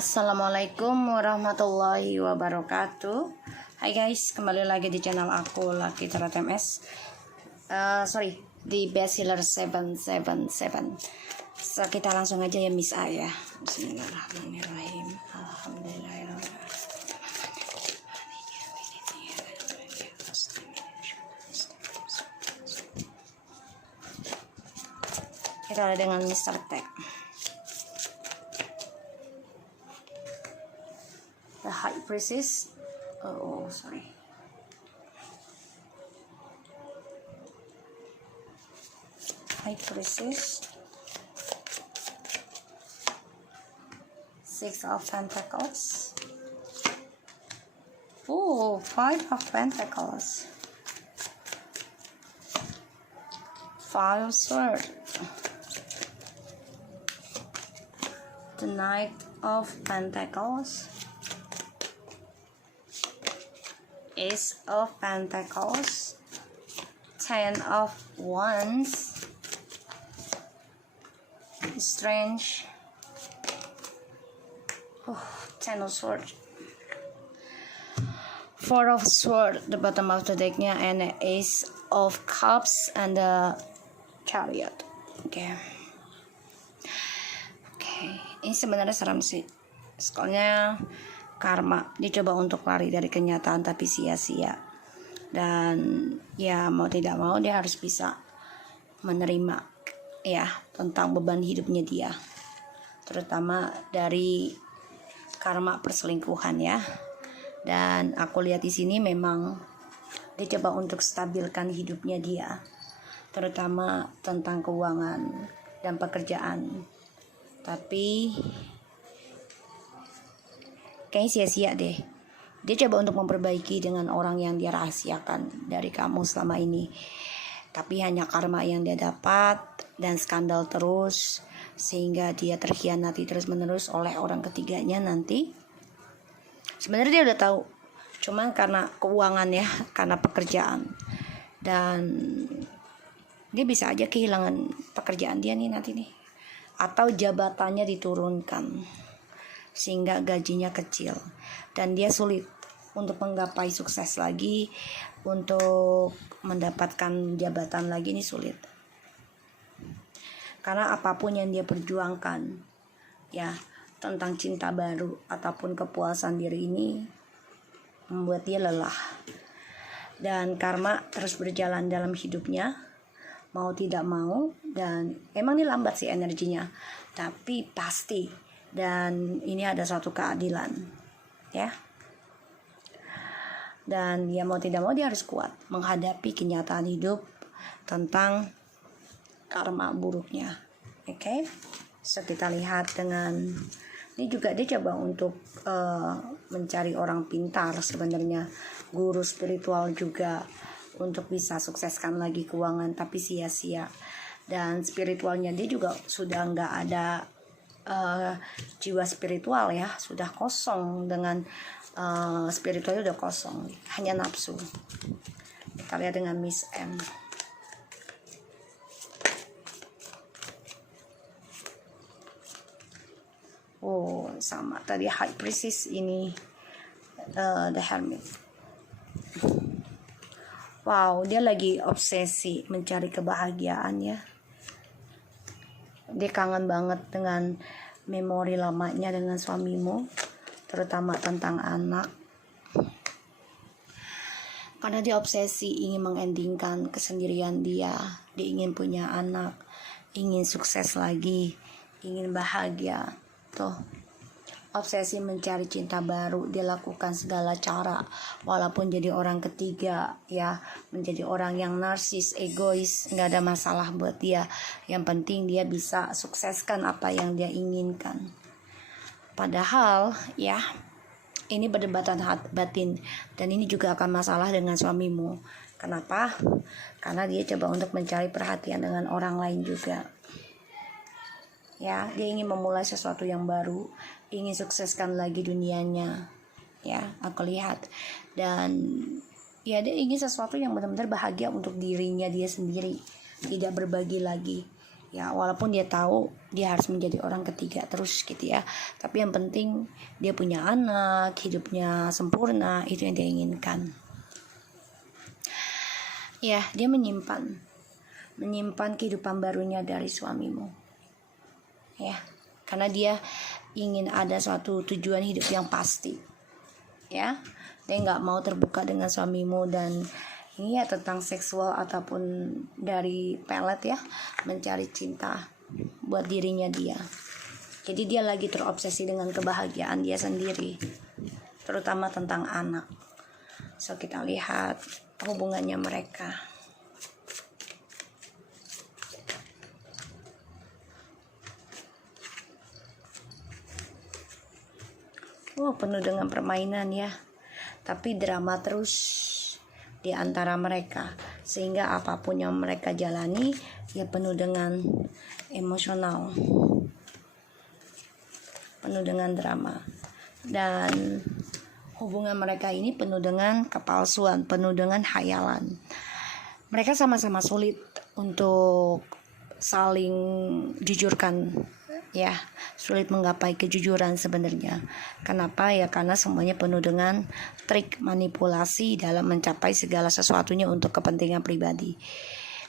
Assalamualaikum warahmatullahi wabarakatuh. Hai guys, kembali lagi di channel aku Lucky Tarot MS. Di Bestseller 777. So, kita langsung aja ya Miss A ya. Bismillahirrahmanirrahim. Alhamdulillahirrahmanirrahim. Kita ada dengan Mr. Tech. The High Priestess. High Priestess. Six of Pentacles. Five of Pentacles. Five of Swords. The Knight of Pentacles. Ace of Pentacles, Ten of Wands, Strange, Ten of Swords, Four of Swords, the bottom of the decknya, and Ace of Cups and the Chariot. Oke, ini sebenarnya seram sih, soalnya karma, dia coba untuk lari dari kenyataan tapi sia-sia. Dan ya mau tidak mau dia harus bisa menerima ya tentang beban hidupnya dia, terutama dari karma perselingkuhan ya. Dan aku lihat di sini memang dia coba untuk stabilkan hidupnya dia, terutama tentang keuangan dan pekerjaan. Tapi kayaknya sia-sia deh. Dia coba untuk memperbaiki dengan orang yang dia rahasiakan dari kamu selama ini. Tapi hanya karma yang dia dapat dan skandal terus, sehingga dia terkhianati terus-menerus oleh orang ketiganya nanti. Sebenarnya dia udah tahu, cuman karena keuangan ya, karena pekerjaan. Dan dia bisa aja kehilangan pekerjaan dia nih nanti nih. Atau jabatannya diturunkan, sehingga gajinya kecil dan dia sulit untuk menggapai sukses lagi, untuk mendapatkan jabatan lagi, ini sulit karena apapun yang dia perjuangkan ya tentang cinta baru ataupun kepuasan diri ini membuat dia lelah. Dan karma terus berjalan dalam hidupnya mau tidak mau, dan emang ini lambat sih energinya tapi pasti. Dan ini ada suatu keadilan ya, dan ya mau tidak mau dia harus kuat menghadapi kenyataan hidup tentang karma buruknya. Oke. So kita lihat dengan ini juga dia coba untuk mencari orang pintar, sebenarnya guru spiritual juga, untuk bisa sukseskan lagi keuangan tapi sia-sia. Dan spiritualnya dia juga sudah nggak ada jiwa spiritual ya, sudah kosong. Dengan spiritualnya udah kosong, hanya nafsu. Kita lihat dengan Miss M. Sama tadi High Priestess, ini The Hermit. Wow, dia lagi obsesi mencari kebahagiaan ya. Dia kangen banget dengan memori lamanya dengan suamimu, terutama tentang anak. Karena dia obsesi ingin mengendingkan kesendirian dia. Dia ingin punya anak, ingin sukses lagi, ingin bahagia. Tuh, obsesi mencari cinta baru, dia lakukan segala cara, walaupun jadi orang ketiga ya, menjadi orang yang narsis, egois, nggak ada masalah buat dia. Yang penting dia bisa sukseskan apa yang dia inginkan. Padahal ya ini perdebatan batin, dan ini juga akan masalah dengan suamimu. Kenapa? Karena dia coba untuk mencari perhatian dengan orang lain juga ya. Dia ingin memulai sesuatu yang baru, ingin sukseskan lagi dunianya ya, aku lihat. Dan ya dia ingin sesuatu yang benar-benar bahagia untuk dirinya dia sendiri, tidak berbagi lagi. Ya walaupun dia tahu dia harus menjadi orang ketiga terus gitu ya, tapi yang penting dia punya anak, hidupnya sempurna, itu yang dia inginkan. Ya, dia menyimpan kehidupan barunya dari suamimu. Ya, karena dia ingin ada suatu tujuan hidup yang pasti. Ya, dia nggak mau terbuka dengan suamimu, dan ini ya tentang seksual ataupun dari pelet ya, mencari cinta buat dirinya dia. Jadi dia lagi terobsesi dengan kebahagiaan dia sendiri, terutama tentang anak. So kita lihat hubungannya mereka. Penuh dengan permainan ya, tapi drama terus di antara mereka, sehingga apapun yang mereka jalani ya penuh dengan emosional, penuh dengan drama, dan hubungan mereka ini penuh dengan kepalsuan, penuh dengan khayalan. Mereka sama-sama sulit untuk saling jujurkan ya, sulit menggapai kejujuran sebenarnya. Kenapa ya? Karena semuanya penuh dengan trik manipulasi dalam mencapai segala sesuatunya untuk kepentingan pribadi.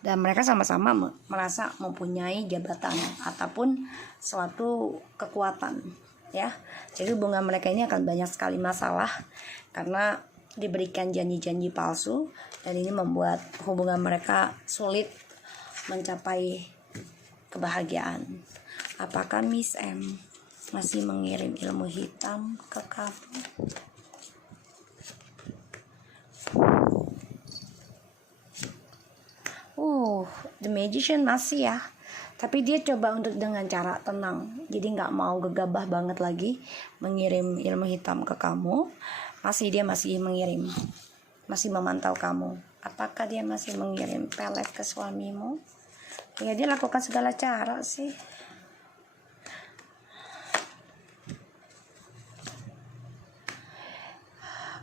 Dan mereka sama-sama merasa mempunyai jabatan ataupun suatu kekuatan ya. Jadi hubungan mereka ini akan banyak sekali masalah karena diberikan janji-janji palsu, dan ini membuat hubungan mereka sulit mencapai kebahagiaan. Apakah Miss M masih mengirim ilmu hitam ke kamu? The Magician masih ya, tapi dia coba untuk dengan cara tenang, jadi nggak mau gegabah banget lagi mengirim ilmu hitam ke kamu. Dia masih mengirim, masih memantau kamu. Apakah dia masih mengirim pelet ke suamimu? Ya, dia lakukan segala cara sih.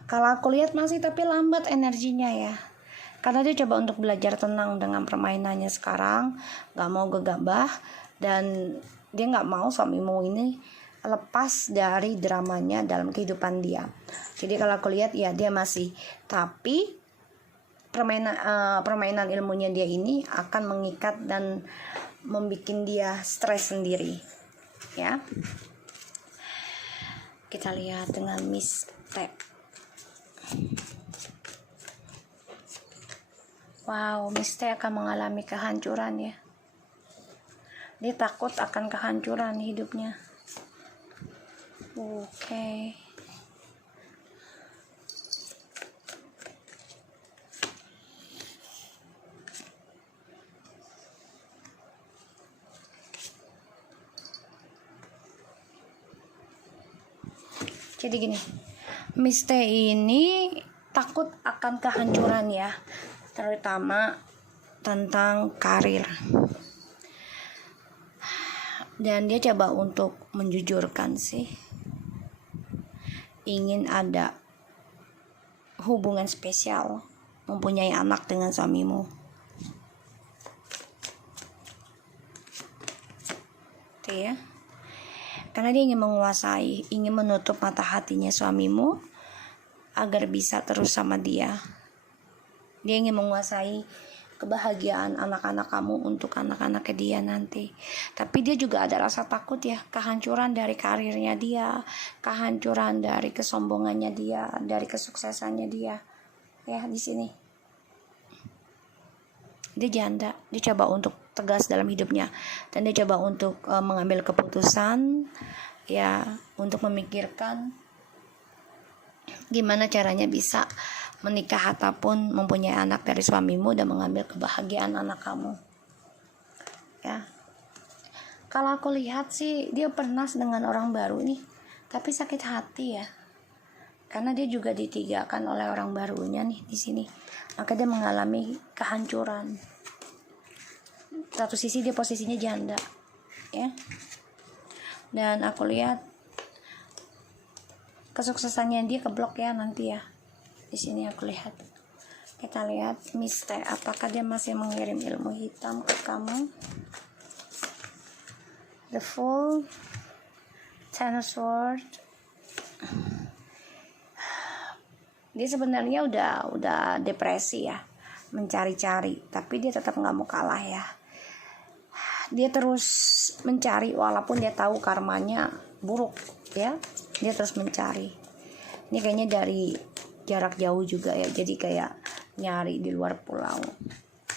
Kalau aku lihat masih, tapi lambat energinya ya. Karena dia coba untuk belajar tenang dengan permainannya sekarang, gak mau gegabah, dan dia gak mau suamimu ini lepas dari dramanya dalam kehidupan dia. Jadi kalau aku lihat ya dia masih, tapi permainan ilmunya dia ini akan mengikat dan membuat dia stres sendiri ya. Kita lihat dengan Miss T. Miss T akan mengalami kehancuran ya. Dia takut akan kehancuran hidupnya. Oke. Jadi gini, Miss T ini takut akan kehancuran ya, terutama tentang karir. Dan dia coba untuk menjujurkan sih, ingin ada hubungan spesial, mempunyai anak dengan suamimu. Itu ya. Karena dia ingin menguasai, ingin menutup mata hatinya suamimu agar bisa terus sama dia. Dia ingin menguasai kebahagiaan anak-anak kamu untuk anak-anak dia nanti. Tapi dia juga ada rasa takut ya, kehancuran dari karirnya dia, kehancuran dari kesombongannya dia, dari kesuksesannya dia. Ya, di sini. Dia janda, dia coba untuk tegas dalam hidupnya, dan dia coba untuk mengambil keputusan ya, untuk memikirkan gimana caranya bisa menikah ataupun mempunyai anak dari suamimu dan mengambil kebahagiaan anak kamu ya. Kalau aku lihat sih dia pernah dengan orang baru nih, tapi sakit hati ya, karena dia juga ditinggalkan oleh orang barunya nih di sini, maka dia mengalami kehancuran. Satu sisi dia posisinya janda ya, dan aku lihat kesuksesannya dia keblok ya nanti ya. Di sini aku lihat. Kita lihat Miss T, apakah dia masih mengirim ilmu hitam ke kamu? The Fool, Ten of Swords. Dia sebenarnya udah depresi ya, mencari-cari, tapi dia tetap nggak mau kalah ya. Dia terus mencari walaupun dia tahu karmanya buruk ya. Dia terus mencari. Ini kayaknya dari jarak jauh juga ya, jadi kayak nyari di luar pulau.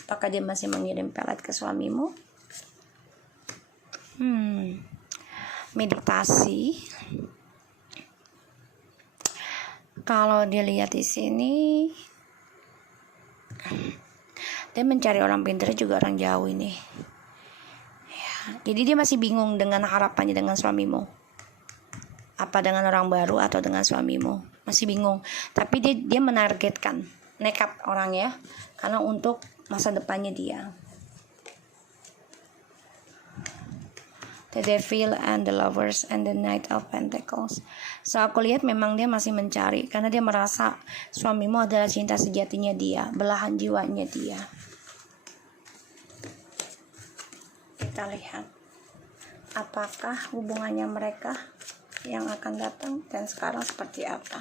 Apakah dia masih mengirim pelet ke suamimu? Meditasi. Kalau dilihat di sini, dia mencari orang pintar juga orang jauh ini. Ya, jadi dia masih bingung dengan harapannya dengan suamimu. Apa dengan orang baru atau dengan suamimu? Masih bingung. Tapi dia menargetkan, nekat orang ya, karena untuk masa depannya dia. The Devil and the Lovers and the Knight of Pentacles. So aku lihat memang dia masih mencari, karena dia merasa suamimu adalah cinta sejatinya dia, belahan jiwanya dia. Kita lihat apakah hubungannya mereka yang akan datang dan sekarang seperti apa.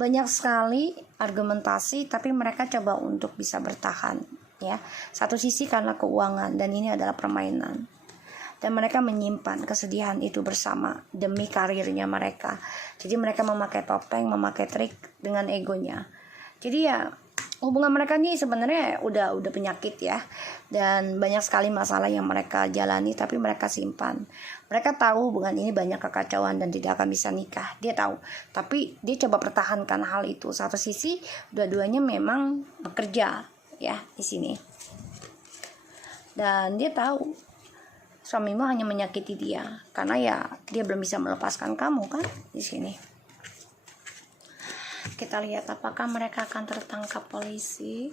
Banyak sekali argumentasi, tapi mereka coba untuk bisa bertahan ya. Satu sisi karena keuangan, dan ini adalah permainan, dan mereka menyimpan kesedihan itu bersama demi karirnya mereka. Jadi mereka memakai topeng, memakai trik dengan egonya. Jadi ya hubungan mereka ini sebenarnya udah penyakit ya, dan banyak sekali masalah yang mereka jalani, tapi mereka simpan. Mereka tahu hubungan ini banyak kekacauan dan tidak akan bisa nikah, dia tahu, tapi dia coba pertahankan hal itu. Satu sisi dua-duanya memang bekerja ya di sini, dan dia tahu suamimu hanya menyakiti dia karena ya dia belum bisa melepaskan kamu kan di sini. Kita lihat apakah mereka akan tertangkap polisi.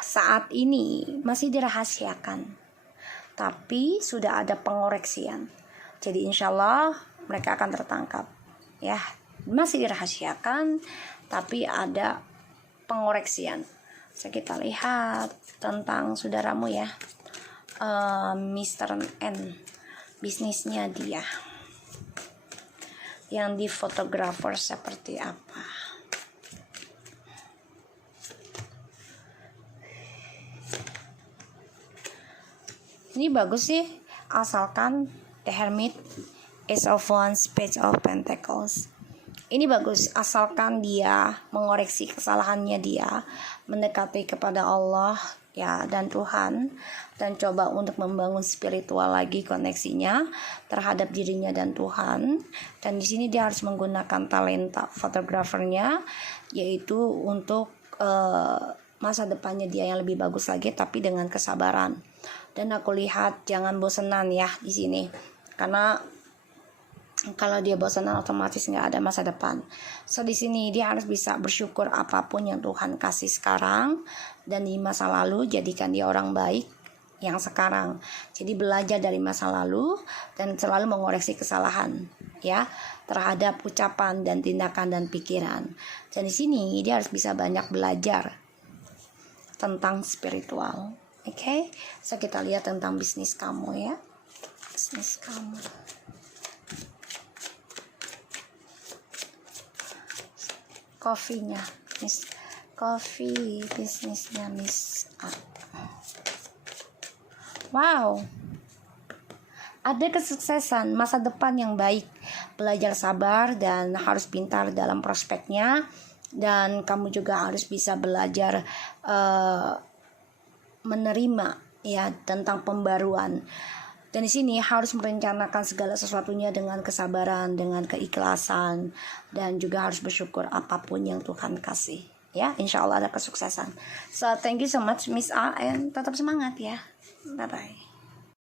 Saat ini masih dirahasiakan, tapi sudah ada pengoreksian. Jadi insya Allah mereka akan tertangkap ya. Masih dirahasiakan tapi ada pengoreksian. So, kita lihat tentang saudaramu ya, Mr. N, bisnisnya dia yang di fotografer seperti apa. Ini bagus sih, asalkan The Hermit, Ace of Wands, Page of Pentacles. Ini bagus asalkan dia mengoreksi kesalahannya dia, mendekati kepada Allah ya dan Tuhan, dan coba untuk membangun spiritual lagi koneksinya terhadap dirinya dan Tuhan. Dan di sini dia harus menggunakan talenta fotografernya, yaitu untuk masa depannya dia yang lebih bagus lagi, tapi dengan kesabaran. Dan aku lihat jangan bosenan ya di sini, karena kalau dia bosanan otomatis nggak ada masa depan. So di sini dia harus bisa bersyukur apapun yang Tuhan kasih sekarang, dan di masa lalu jadikan dia orang baik yang sekarang. Jadi belajar dari masa lalu dan selalu mengoreksi kesalahan ya terhadap ucapan dan tindakan dan pikiran. Dan di sini dia harus bisa banyak belajar tentang spiritual. Oke, so kita lihat tentang bisnis kamu ya. Bisnis kamu. Coffee-nya, Miss Coffee, bisnisnya Miss A. Wow, ada kesuksesan, masa depan yang baik, belajar sabar dan harus pintar dalam prospeknya, dan kamu juga harus bisa belajar menerima ya tentang pembaruan. Dan di sini harus merencanakan segala sesuatunya dengan kesabaran, dengan keikhlasan, dan juga harus bersyukur apapun yang Tuhan kasih. Ya, insya Allah ada kesuksesan. So, thank you so much Miss A, and tetap semangat ya. Bye bye.